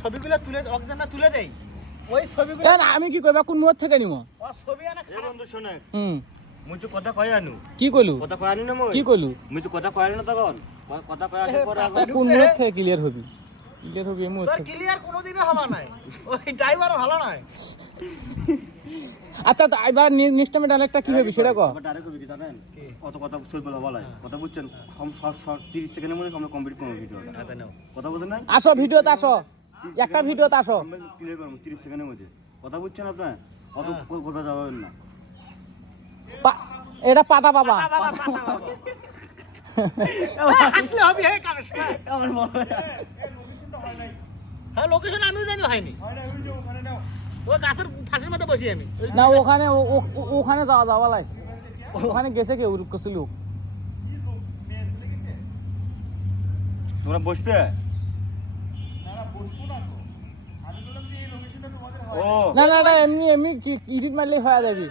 ছবিগুলো তুলে অক্সিজেন তুলে দেই। ওই ছবিগুলো না, আমি কি কইবা কোন মোড় থেকে নিব ও ছবি আনা এ বন্ধু শুনে। হুম। মুই তো কথা কয় আনু। কি কইলু? কথা কয় আনি না মই? কি কইলু? মুই তো কথা কয় আনি না তখন। কথা কয় আসার পরে কোন মোড় থেকে ক্লিয়ার হবি? ক্লিয়ার হবি এই মোড় তোর ক্লিয়ার কোনোদিনও হওয়া নাই। ওই ড্রাইভারও ভালো নয় আচ্ছা তো এবার নেক্সট টাইমে ডাইরেক্টটা কি হবে সেটা কো? direct হবে কি? জানেন? অত কথা চলবে না বলাই। কথা বুঝছেন কম শর্ট শর্ট তিরিশ সেকেন্ডের মধ্যে আমরা কমপ্লিট করব ভিডিওটা। কথা বুঝেন না? আসো ভিডিওতে আসো। একটা ভিডিওতে আসো। ক্লিয়ার করব তিরিশ সেকেন্ডের মধ্যে। কথা বুঝছেন আপনার? অত কথা যাবেন না। এটা পাতা বাবা। আসলে হবে হয় হ্যাঁ। লোকেশন আমিও জানি হয়নি। ও গাছের ফাঁসের মধ্যে বসি আমি। না ওখানে ওখানে যাওয়া যাওয়া লাই। ওখানে গেছে কেউ লোক তোমরা বসবে? না না না এমনি এমনি ইডিট মারলেই হয়ে যাবি।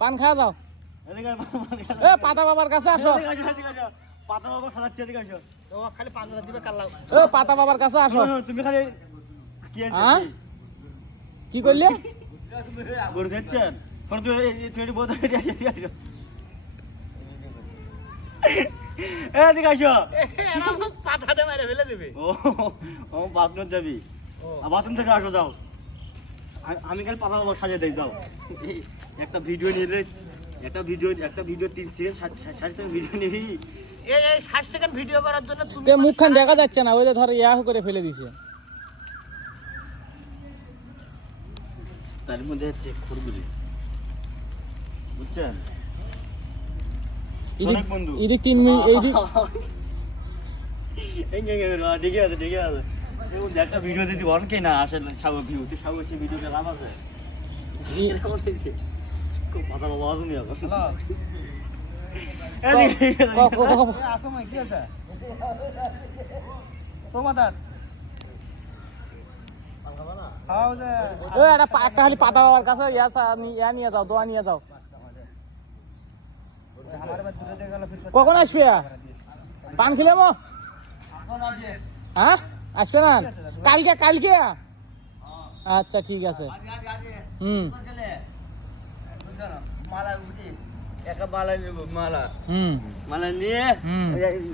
পান খাওয়া যাও এ পাতা বাবার কাছে আসো। পাতা বাবা খাওয়াচ্ছে এদিকে আসো। ও খালি পাঁচ হাজার দিবে কাল্লা এ পাতা বাবার কাছে আসো। তুমি খালি কি আছে হ্যাঁ? কি? করলে? গরু তুমি তুমি বলতে এদিকে আসো, এদিকে আসো। এ, এদিকে আসো। পাঠাতে মেরে ফেলে দিবে। ও ও বাথরুম যাবি। বাথরুম থেকে আসো যাও। আমি খালি পাতা বাবা সাজিয়ে দেই যাও। একটা ভিডিও নিলে একটা ভিডিও একটা ভিডিও তিন সেকেন্ড ষাট সেকেন্ড ভিডিও নিবি। এই ষাট সেকেন্ড ভিডিও করার জন্য তুমি মুখখান দেখা যাচ্ছে না ওই যে ধর ইয়া করে ফেলে দিছে। তার মধ্যে চেক করবি বুঝছেন? এদিক অনেক বন্ধু। এদিক তিন মিনিট এইদিক এই যে, এই যে, ঠিকই আছে ঠিকই আছে। একটা ভিডিও অনেকে না ভিউ সেই ভিডিওটা লাভ আছে? বাবা এখন। আসো মাই কি সোমাদার একটা খালি পাতা বাবার কাছে ইয়া ইয়া নিয়ে যাও দোয়া নিয়ে যাও। কখন আসবে? পান খেলে হ্যাঁ? আসবে না? কালকে কালকে? আচ্ছা ঠিক আছে। হুম। মালা মালা নেব মালা হুম। মালা নিয়ে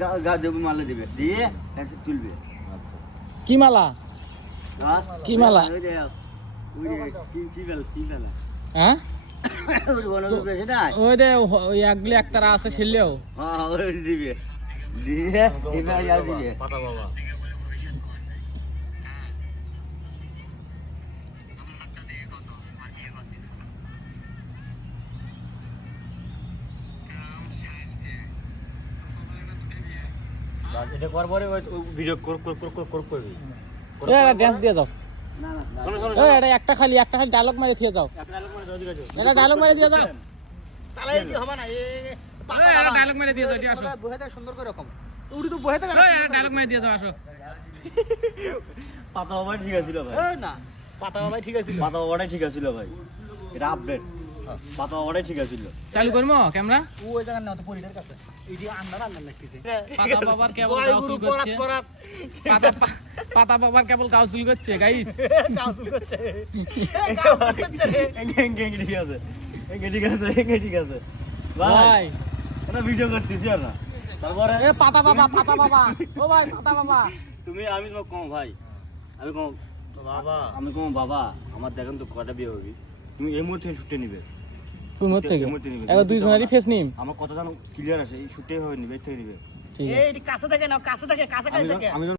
গা- গা দেবো মালা? দেবে দিয়ে তুলবে কি মালা? হ্যাঁ? মালা? কি- কি মালা, কি মালা? হ্যাঁ? ওই দে ওই একগুলি একতারা আছে হ্যাঁ, ওই দিবে। দিয়ে দিবে আর আর দিবে। এটা করার পরে ভিডিও কর কর কর কর কর করবি ড্যান্স দিয়ে যাও না না শোনো শোনো। এ এটা একটা খালি একটা খালি ডায়লগ মারি দিয়ে যাও। এটা ডায়লগ মারি দিয়ে যাও। তাহলে কি হবে না? এ ডায়লগ মারি দিয়ে যাও আসো। বহেতে সুন্দর করে রকম উড়ি তো বহেতে ডায়লগ মারি দিয়ে যাও আসো। পাতা বাবা ঠিক আছিল ভাই। না। পাতা বাবাই ঠিক আছে পাতা বাবাটাই ঠিক আছিল ভাই। এটা আপডেট পাতা বাবাটাই ঠিক আছিল। চালু করব ক্যামেরা ও ওই জায়গা না তো পরিটার কাছে। এইটি আন্দার আন্দার লাগতেছে। পাতা বাবার কেবল চুল পরাত করছে পাতা পা- পাতা বাবার কেবল চুল করছে গাইস করছে। ঠিক আছে। ঠিক আছে ঠিক আছে। ভাই এটা ভিডিও করতেছি আর না। তারপরে এ পাতা বাবা পাতা বাবা। ও ভাই পাতা বাবা। তুমি আমি তোমাকে কম ভাই। আমি কম বাবা। আমি কম বাবা। আমার দেখেন তো কটা বিয়ে হবি। তুমি এই মুহূর্তে শুটে নিবে। কোন থেকে দুইজনেরই ফেস নিম। আমার কথা জানো ক্লিয়ার আছে এই শুটে হবে নিবে থেকে নিবে। ঠিক আছে। এই কাছে থেকে নাও কাছে থেকে কাছে কাছে আমি থেকে আমি